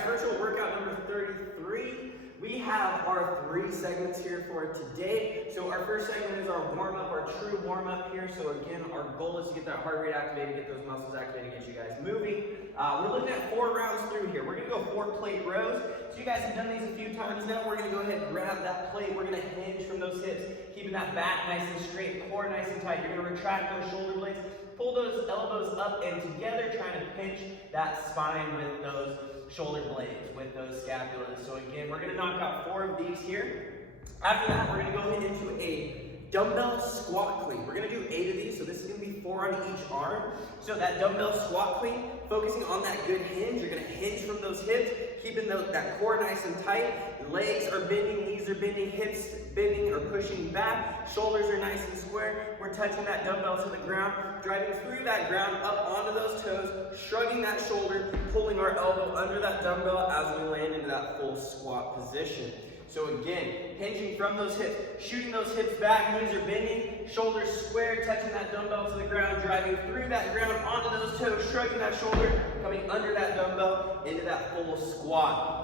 guys, virtual workout number 33. We have our 3 segments here for today. So our first segment is our warm-up, our true warm-up here. So again, our goal is to get that heart rate activated, get those muscles activated, get you guys moving. We're looking at 4 rounds through here. We're gonna go 4 plate rows. So you guys have done these a few times now. We're gonna go ahead and grab that plate. We're gonna hinge from those hips, keeping that back nice and straight, core nice and tight. You're gonna retract those shoulder blades, pull those elbows up and together, trying to pinch that spine with those shoulder blades, with those scapulas. So again, we're gonna knock out 4 of these here. After that, we're gonna go ahead into a dumbbell squat clean. We're gonna do 8 of these, so this is gonna be 4 on each arm. So that dumbbell squat clean, focusing on that good hinge. You're gonna hinge from those hips, keeping that core nice and tight. Legs are bending, knees are bending, hips bending or pushing back. Shoulders are nice and square. We're touching that dumbbell to the ground, driving through that ground up onto those toes, shrugging that shoulder, pulling our elbow under that dumbbell as we land into that full squat position. So again, hinging from those hips, shooting those hips back, knees are bending, shoulders square, touching that dumbbell to the ground, driving through that ground onto those toes, shrugging that shoulder, coming under that dumbbell into that full squat.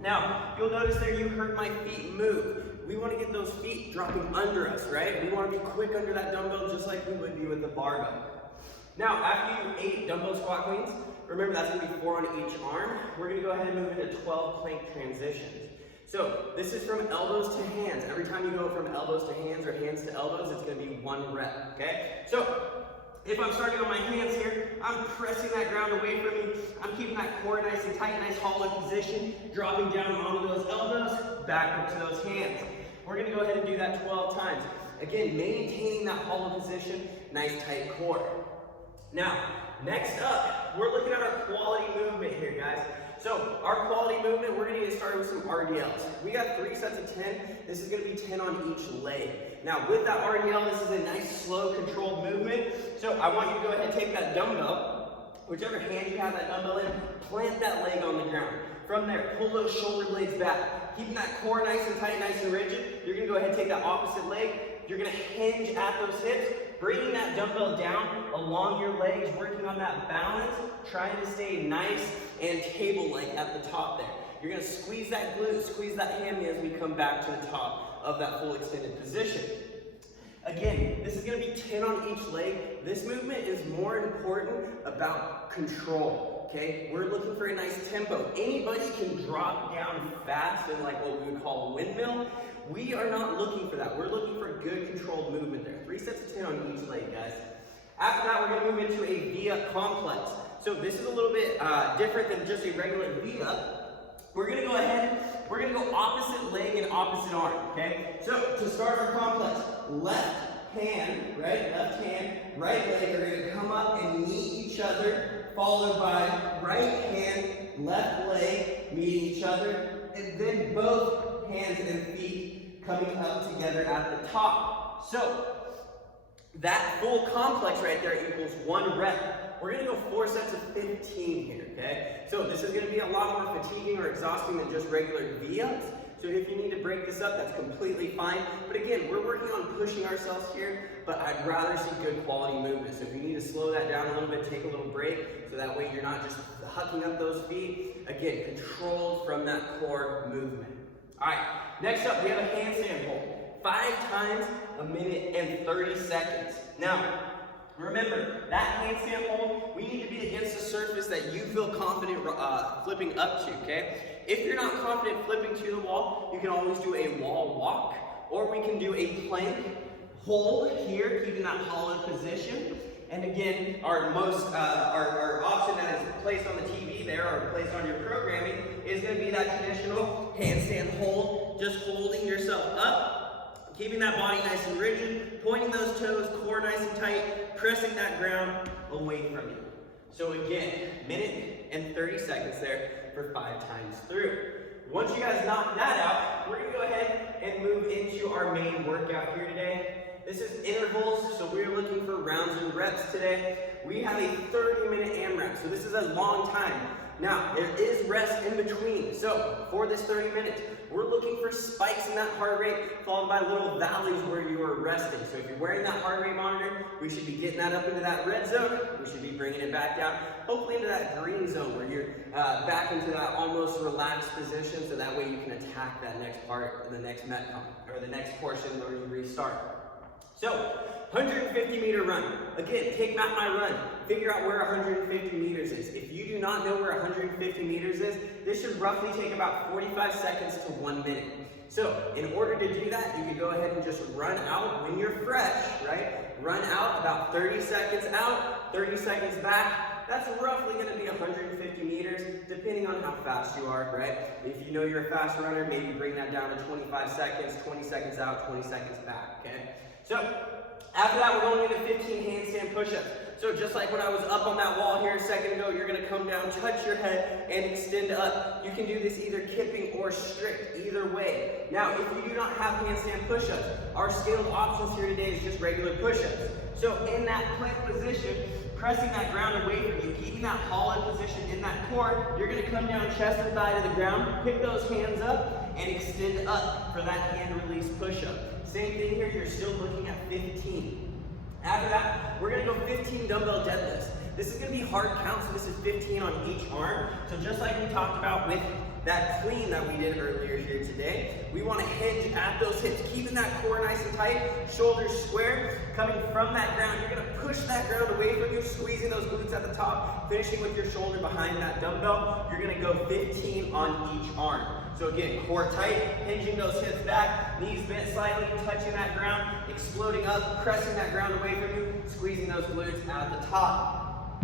Now, you'll notice there you heard my feet move. We want to get those feet dropping under us, right? We want to be quick under that dumbbell just like we would be with the barbell. Now, after you 8 dumbbell squat cleans, remember that's going to be 4 on each arm. We're going to go ahead and move into 12 plank transitions. So this is from elbows to hands. Every time you go from elbows to hands or hands to elbows, it's going to be 1 rep, okay? So if I'm starting on my hands here, I'm pressing that ground away from me. I'm keeping that core nice and tight, nice hollow position, dropping down onto those elbows, back up to those hands. We're going to go ahead and do that 12 times. Again, maintaining that hollow position, nice tight core. Now, next up, we're looking at our quality movement here, guys. So our quality movement, we're gonna get started with some RDLs. We got 3 sets of 10. This is gonna be 10 on each leg. Now with that RDL, this is a nice, slow, controlled movement. So I want you to go ahead and take that dumbbell, whichever hand you have that dumbbell in, plant that leg on the ground. From there, pull those shoulder blades back. Keeping that core nice and tight, nice and rigid. You're gonna go ahead and take that opposite leg. You're gonna hinge at those hips, bringing that dumbbell down along your legs, working on that balance, trying to stay nice and table-like at the top there. You're gonna squeeze that glute, squeeze that hammy as we come back to the top of that full extended position. Again, this is gonna be 10 on each leg. This movement is more important about control, okay? We're looking for a nice tempo. Anybody can drop down fast in like what we would call a windmill. We are not looking for that. We're looking for good controlled movement there. 3 sets of 10 on each leg, guys. After that, we're gonna move into a V-up complex. So this is a little bit different than just a regular V-up. We're gonna go ahead, we're gonna go opposite leg and opposite arm, okay? So to start our complex, left hand, right leg are gonna come up and meet each other, followed by right hand, left leg meeting each other, and then both hands and feet coming up together at the top. So that full complex right there equals 1 rep. We're gonna go 4 sets of 15 here, okay? So this is gonna be a lot more fatiguing or exhausting than just regular V-ups. So if you need to break this up, that's completely fine. But again, we're working on pushing ourselves here, but I'd rather see good quality movement. So if you need to slow that down a little bit, take a little break, so that way you're not just hucking up those feet. Again, controlled from that core movement. All right, next up, we have a handstand hold. 5 times, 1 minute and 30 seconds. Now, remember, that handstand hold, we need to be against a surface that you feel confident flipping up to, okay? If you're not confident flipping to the wall, you can always do a wall walk, or we can do a plank hold here, keeping that hollow position. And again, our option that is placed on the TV there, or placed on your programming, is gonna be that traditional handstand hold, just holding yourself up, keeping that body nice and rigid, pointing those toes, core nice and tight, pressing that ground away from you. So again, 1 minute and 30 seconds there for 5 times through. Once you guys knock that out, we're gonna go ahead and move into our main workout here today. This is intervals, so we're looking for rounds and reps today. We have a 30-minute AMRAP, so this is a long time. Now, there is rest in between. So, for this 30 minutes, we're looking for spikes in that heart rate, followed by little valleys where you are resting. So if you're wearing that heart rate monitor, we should be getting that up into that red zone. We should be bringing it back down, hopefully into that green zone where you're back into that almost relaxed position, so that way you can attack that next part, the next Metcon, or the next portion where you restart. So, 150 meter run. Again, take Map My Run. Figure out where 150 meters is. If you do not know where 150 meters is, this should roughly take about 45 seconds to 1 minute. So, in order to do that, you can go ahead and just run out when you're fresh, right? Run out about 30 seconds out, 30 seconds back. That's roughly going to be 150 meters, depending on how fast you are, right? If you know you're a fast runner, maybe bring that down to 25 seconds, 20 seconds out, 20 seconds back, okay? So, after that, we're going into 15 handstand push-ups. So just like when I was up on that wall here a second ago, you're going to come down, touch your head, and extend up. You can do this either kipping or strict, either way. Now, if you do not have handstand push-ups, our scaled options here today is just regular push-ups. So in that plank position, pressing that ground away from you, keeping that hollow position in that core, you're going to come down chest and thigh to the ground, pick those hands up, and extend up for that hand release push-up. Same thing here, you're still looking at 15. After that, we're going to go 15 dumbbell deadlifts. This is going to be hard count, so this is 15 on each arm. So just like we talked about with that clean that we did earlier here today, we want to hinge at those hips, keeping that core nice and tight, shoulders square, coming from that ground. You're going to push that ground away from you, squeezing those glutes at the top, finishing with your shoulder behind that dumbbell. You're going to go 15 on each arm. So again, core tight, hinging those hips back, knees bent slightly, touching that ground, exploding up, pressing that ground away from you, squeezing those glutes out at the top.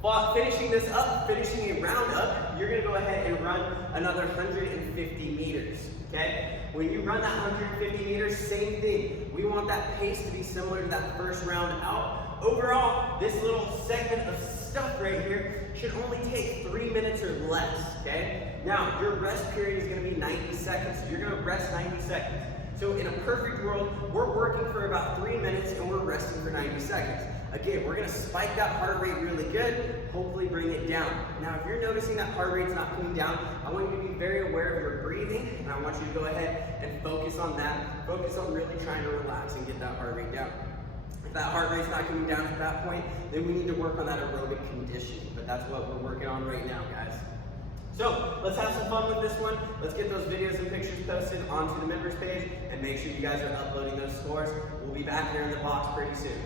While finishing this up, finishing a round up, you're going to go ahead and run another 150 meters, okay? When you run that 150 meters, same thing. We want that pace to be similar to that first round out. Overall, this little segment of stuff right here should only take 3 minutes or less, okay? Now, your rest period is going to be 90 seconds. So you're going to rest 90 seconds. So in a perfect world, we're working for about 3 minutes and we're resting for 90 seconds. Again, we're going to spike that heart rate really good, hopefully bring it down. Now, if you're noticing that heart rate's not coming down, I want you to be very aware of your breathing, and I want you to go ahead and focus on that. Focus on really trying to relax and get that heart rate down. If that heart rate's not coming down at that point, then we need to work on that aerobic conditioning, but that's what we're working on right now, guys. So, let's have some fun with this one. Let's get those videos and pictures posted onto the members page, and make sure you guys are uploading those scores. We'll be back here in the box pretty soon.